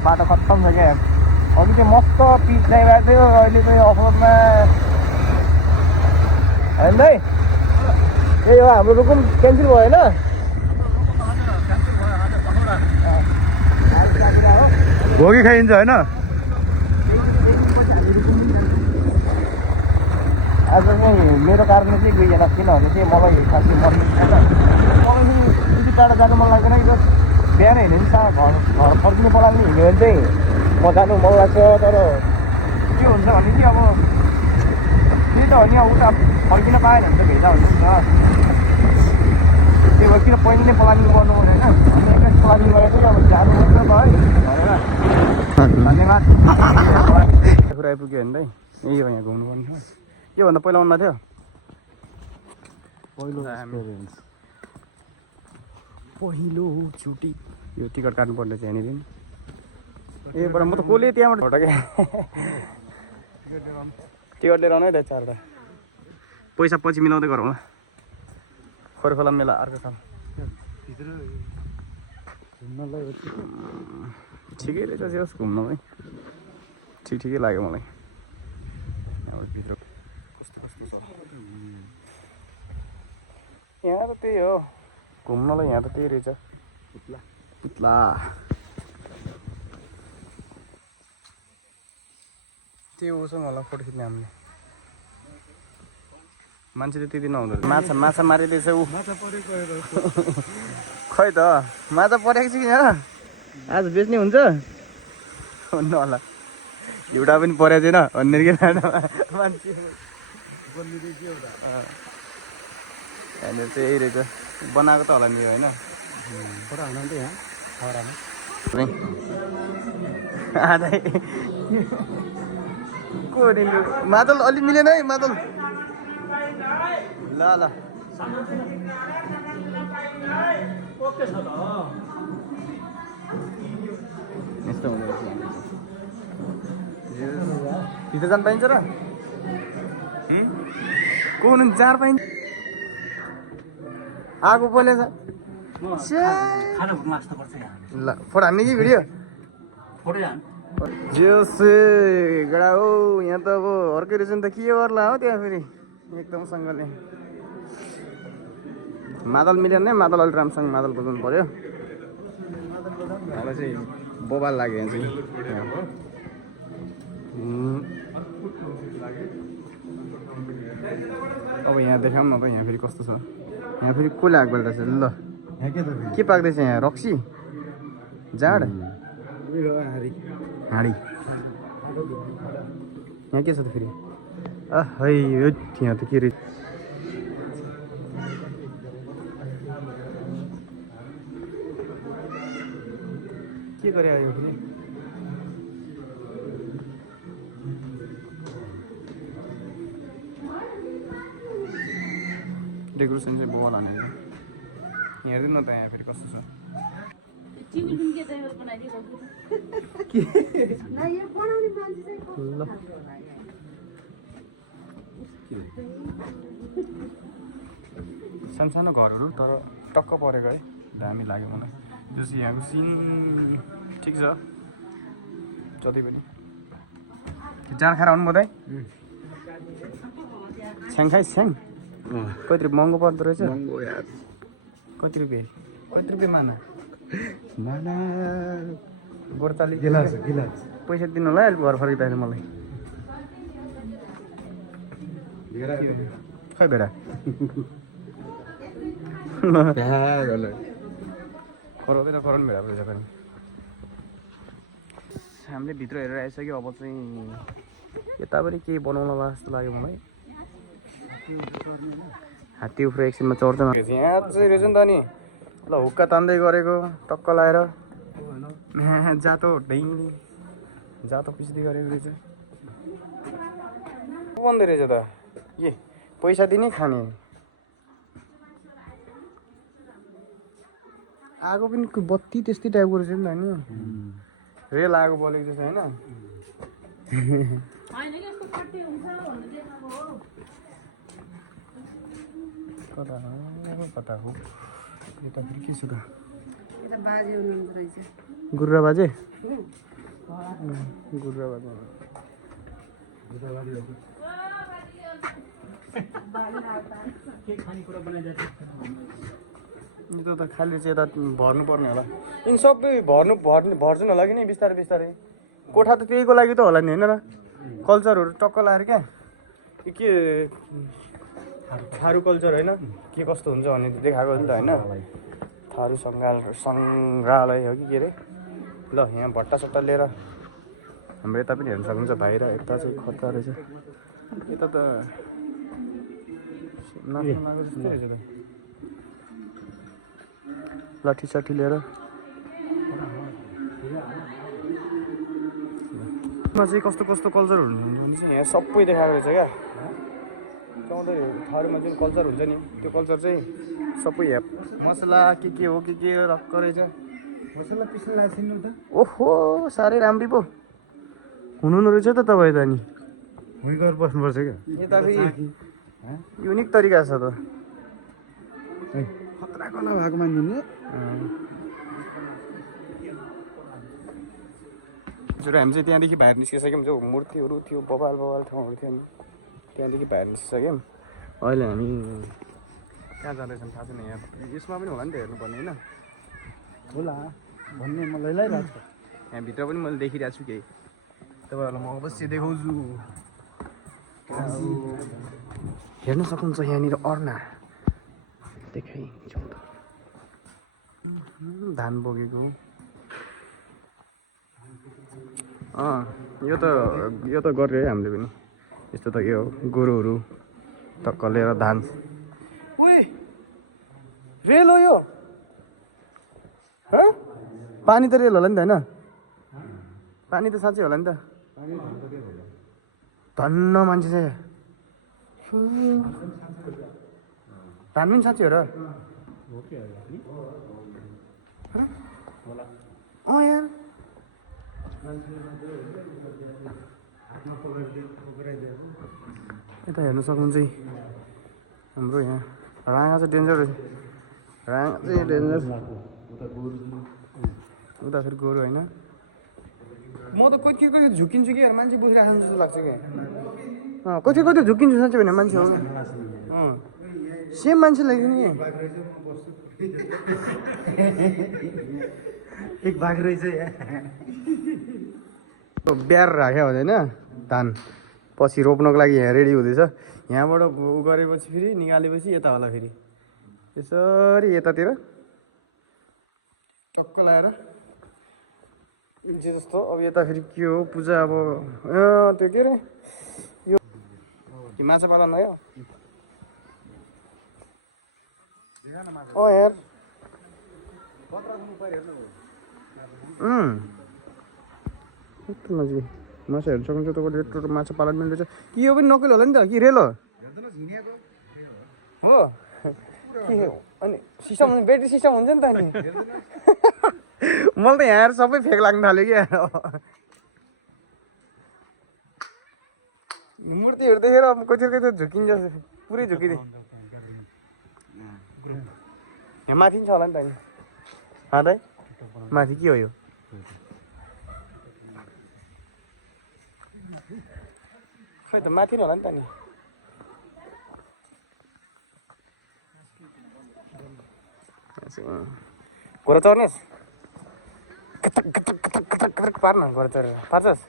बाटो खत्तम छ क्या अघि चाहिँ मस्त पिच चाहिरहेको थियो अहिले चाहिँ अफरोडमा होइन है ए हो हाम्रो रुकुम क्यान्सल भयो होइन भोगी खाइन्छ होइन आज चाहिँ मेरो कारणले चाहिँ गइएन किनभने चाहिँ मलाई खासै मन मलाई नि यति टाढा जानु मन लाग्दैन कि बिहान हिँड्यो नि घर फर्किने पलाल्ने हिँड्यो भने चाहिँ म जानु मन लाग्छ तर के हुन्छ भने कि अब त्यही त हो नि अब उता फर्किन पाएन भने त भेटा हुन्छ नि त त्यही भएर किन पहिले नै प्लानिङ गर्नु पर्यो होइन हामी एकैछिन प्लानिङ गरेर चाहिँ अब जानु पर्छ भयो भनेर धन्यवाद कुरा आइपुग्यो भने चाहिँ यही हो यहाँ घुम्नुपर्ने हो योभन्दा पहिला आउनु थियो पहिलो छुट्टी यो टिकट काट्नुपर्ने चाहिँ यहाँनिर एबाट म त कसले त्यहाँबाट फोटो क्या टिकट लिएर आउनु है दाइ चारवटा पैसा पछि मिलाउँदै गरौँ ल खोरखोला मेला अर्को साल ठिकै रहेछ जे होस् घुम्नमै ठिकै लाग्यो मलाई भित्र कस्तो कस्तो छ यहाँ त त्यही हो घुम्नलाई यहाँ त त्यही रहेछ पुत्ला त्यो उसँग होला फोटो खिच्ने हामीले मान्छेले त्यति नहुँदो माछा मारिदिएछ ऊ खै त माछा परेको छ कि यहाँ आज बेच्ने हुन्छ हुन्न होला एउटा पनि परेको छैन भन्ने के मान्छे यहाँनिर चाहिँ यही रहेछ बनाएको त होला नि होइन फोटो हाल्नु त यहाँ आधै को मादल अलि मिलेन है मादल ल ल यस्तो हुँदो रहेछ भित्र जानु पाइन्छ र को हुनुहुन्छ जार पाइन्छ आगो पोलेछ ल फोटो हान्ने कि भिडियो जोसे गडा हो यहाँ त अब अर्कै रहेछ नि त के गर्ला हो त्यहाँ फेरि एकदमसँगले मादल मिलेन नै मादल अलिक राम्रोसँग मादल बजाउनु पर्यो मलाई चाहिँ बोबाल लाग्यो यहाँ चाहिँ अब यहाँ देखाऊँ न त यहाँ फेरि कस्तो छ यहाँ फेरि कसले आग बलिरहेछ ल के पाक्दैछ यहाँ रक्सी जाड हाँडी यहाँ के छ त फेरि है यहाँ त के रहेछ के गरे आयो फेरि डेकोरेसन चाहिँ बोल हाने हेरिदिनु न त यहाँ फेरि कस्तो छ सानो घरहरू तर टक्क परेको है दामी लाग्यो मलाई जस्तो यहाँको सिन ठिक छ जति पनि जाँड खाएर आउनु पर्दै स्याङ खाइ स्याङ कति रुपियाँ महँगो पर्दो रहेछ कति रुपियाँ माना गोर्चाली पैसा दिनु होला अहिले घर फर्किँदाखेरि मलाई खै भेडा कराउँदैन कराउनु भेडा रहेछ पनि हामीले भित्र हेरेर आइसक्यो अब चाहिँ यतापट्टि केही बनाउनु होला जस्तो लाग्यो मलाई हात्ती उफ्रो एकछिनमा चढ्छ यहाँ चाहिँ रहेछ नि त नि ल हुक्का तान्दै गरेको टक्क लाएर जातो ढैँली जातो पिच्दै गरेको रहेछ बन्दै रहेछ त ए पैसा दिने खाने आगो पनि बत्ती त्यस्तै टाइपको रहेछ नि त नि रेल आगो बलेको जस्तो होइन कता हो यता फेरि के छ त गुर्रा बाजे गुरुबाबामा यो त खाली चाहिँ यता भर्नुपर्ने होला यिनी सबै भर्छन् होला कि नि बिस्तारै बिस्तारै कोठा त त्यहीको लागि त होला नि होइन र कल्चरहरू टक्क लाएर क्या के थारू कल्चर होइन के कस्तो हुन्छ भन्ने देखाएको हो नि त होइन थारू सङ्ग्रहालय हो कि के अरे ल यहाँ भट्टा सट्टा लिएर हाम्रो यता पनि हेर्न सक्नुहुन्छ बाहिर यता चाहिँ खतरा रहेछ यता त नाच्नु लागेको जस्तै रहेछ त लाठी साठी लिएर चाहिँ कस्तो कस्तो कल्चरहरू हुन्छ यहाँ सबै देखाएको रहेछ क्या गाउँदा थारूमा जुन कल्चर हुन्छ नि त्यो कल्चर चाहिँ सबै यहाँ मसला के हो के रक्क रहेछ मसला पिस्न लाग्छिन् त ओहो साह्रै राम्री पो हुनु रहेछ त तपाईँ त नि उही गएर बस्नुपर्छ क्या यता फेरि युनिक तरिका छ त खतरा कला भएको मानिदिने हजुर हामी चाहिँ त्यहाँदेखि बाहिर निस्किसक्यौँ जो मूर्तिहरू थियो बबाल ठाउँहरू थियो नि त्यहाँदेखि बाहिर निस्किसक्यौँ अहिले हामी कहाँ जाँदैछौँ थाहा छैन यहाँ यसमा पनि होला नि त हेर्नुपर्ने होइन होला भन्ने मलाई लगाइरहेको छ यहाँभित्र पनि मैले देखिरहेको छु केही तपाईँहरूलाई म अवश्य देखाउँछु हेर्न सक्नुहुन्छ यहाँनिर अर्ना देखाइदिन्छौँ त धान बोकेको यो त गऱ्यो है हामीले पनि यस्तो त यो गोरुहरू टक्क लिएर धान उही रेल हो यो पानी त रेल होला नि त होइन पानी त साँच्चै होला नि त धन्न मान्छे चाहिँ धान पनि साँच्चै हो र यार यता हेर्न सक्नुहुन्छ हाम्रो यहाँ राँगा चाहिँ डेन्जर रहेछ राँगा चाहिँ डेन्जर उता फेरि गोरु होइन म त कति झुकिन्छु कि यार मान्छे बसिरहेको जस्तो लाग्छ क्या कति झुकिन्छु साँच्चै भने मान्छे हो सेम मान्छे लाग्दैन कि एक भाग रहेछ ब्यार राख्यो हुँदैन धान पछि रोप्नको लागि यहाँ रेडी हुँदैछ यहाँबाट उ गरेपछि फेरि निकालेपछि यता होला फेरि यसरी यतातिर टक्क लगाएर जे जस्तो अब यता फेरि के हो पूजा अब त्यो के अरे यो माछा पालन भयो यार माछा हेर्नु सक्नुहुन्छ तपाईँले यत्रो माछा पालन पनि रहेछ कि यो पनि नक्कली होला नि त कि रेल हो के अनि सिस्टम ब्याट्री सिस्टम हुन्छ नि त अनि मलाई त यहाँ सबै फेक लाग्न थाल्यो क्या मूर्तिहरू देखेर अब कति झुकिन्छ पुरै झुकिदिए यहाँ माथि पनि छ होला नि त नि दाइ माथि के हो यो खै त माथि नै होला नि त नि घोडा चढ्नुहोस् पार्न घोडा चढेर पार्छस्